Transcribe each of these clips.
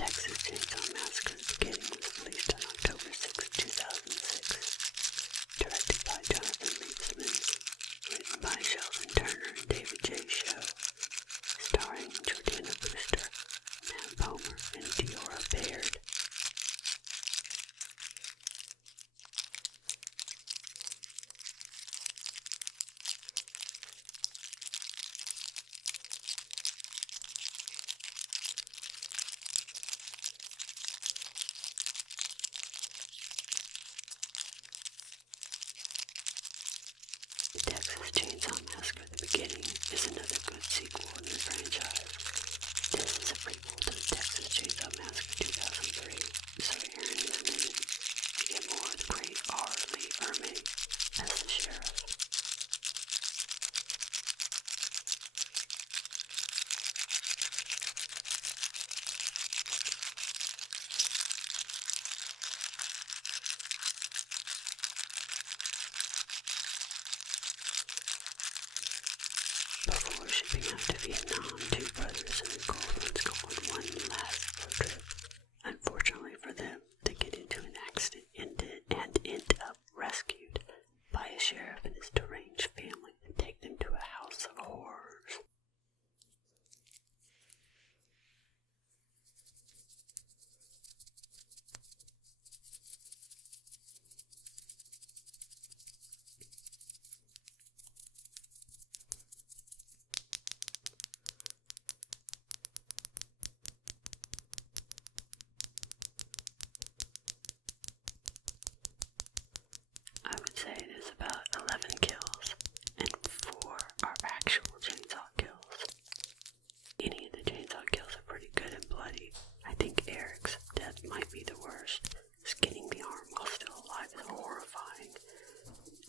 Texas Chainsaw Massacre: The Beginning was released on October 6, 2006. Directed by Jonathan Liebesman. Written by Sheldon Turner and David J. Show. Starring Jordana Brewster, Matt Bomer, and Diora Baird. Texas Chainsaw Massacre: The Beginning is another good sequel in the franchise. This is a prequel to the Texas Chainsaw Massacre 2003, so Aaron is in it. You get more of the great R. Lee Ermey as the sheriff. Before shipping out to Vietnam, two brothers and their girlfriends go on one last road trip. Unfortunately for them, they get into an accident and end up rescued by a sheriff and his deranged family and take them to a house of horrors. I would say it is about 11 kills, and 4 are actual chainsaw kills. Any of the chainsaw kills are pretty good and bloody. I think Eric's death might be the worst. Skinning the arm while still alive is horrifying.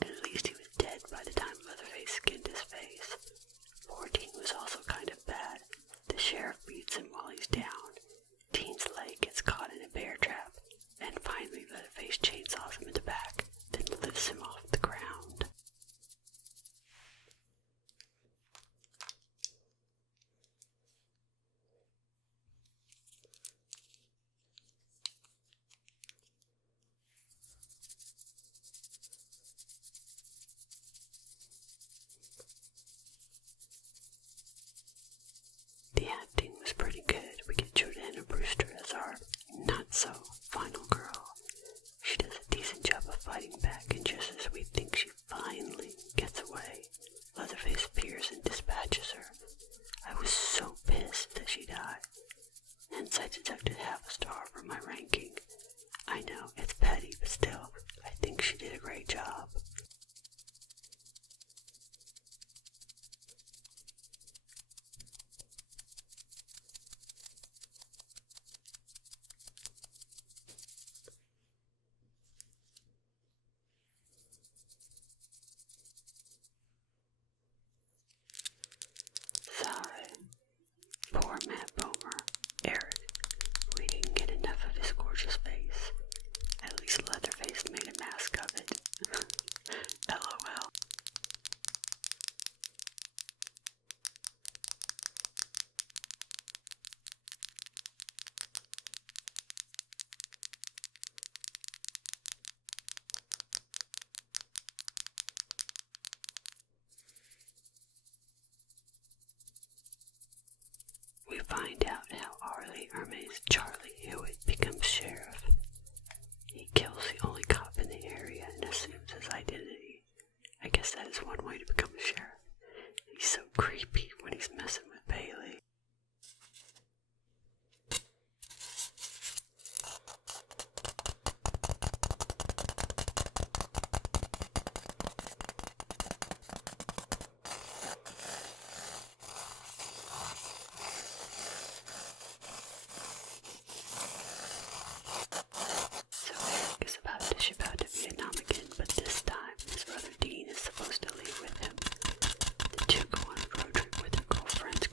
At least he was dead by the time Leatherface skinned his face. 14 was also kind of bad. The sheriff beats him while he's down. Teen's leg gets caught in a bear trap, and finally Leatherface chainsaws him in the back, then lifts him off the ground. The acting was pretty good. We get Jordana Brewster as our not-so-final girl. She does a decent job of fighting back, and just as we think she finally gets away, Leatherface appears and dispatches her. I was so pissed that she died. Hence I deducted half a star from my ranking. I know, it's petty, but still, I think she did a great job. Sorry. Poor Matt Bomer. Eric. We didn't get enough of his gorgeous face. At least Leatherface made a mask of it. LOL. We find out how R. Lee Ermey's Charlie Hewitt becomes sheriff. He kills the only cop in the area and assumes his identity. I guess that is one way to become a sheriff. He's so creepy when he's messing with Bailey. So Eric is about to ship out to Vietnam again, but this time his brother Dean is supposed to leave with him. The two go on a road trip with their girlfriends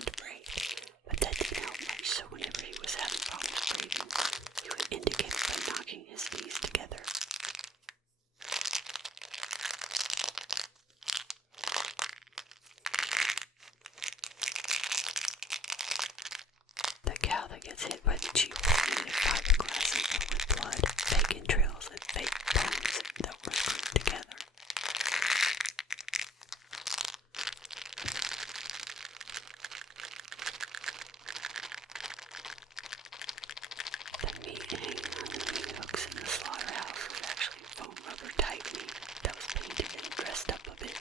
to break, but that didn't help much, so whenever he was having problems breathing, he would indicate by knocking his knees together. The cow that gets hit by the Jeep was made of fiberglass and filled with blood, fake entrails, and fake bones that were glued together. The meat hanging on the meat hooks in the slaughterhouse was actually foam rubber tight meat that was painted and dressed up a bit.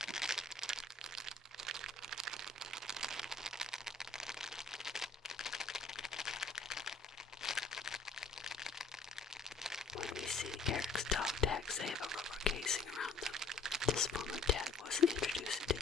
When we see Eric's dog tags, they have a rubber casing around them. This form of tag wasn't introduced until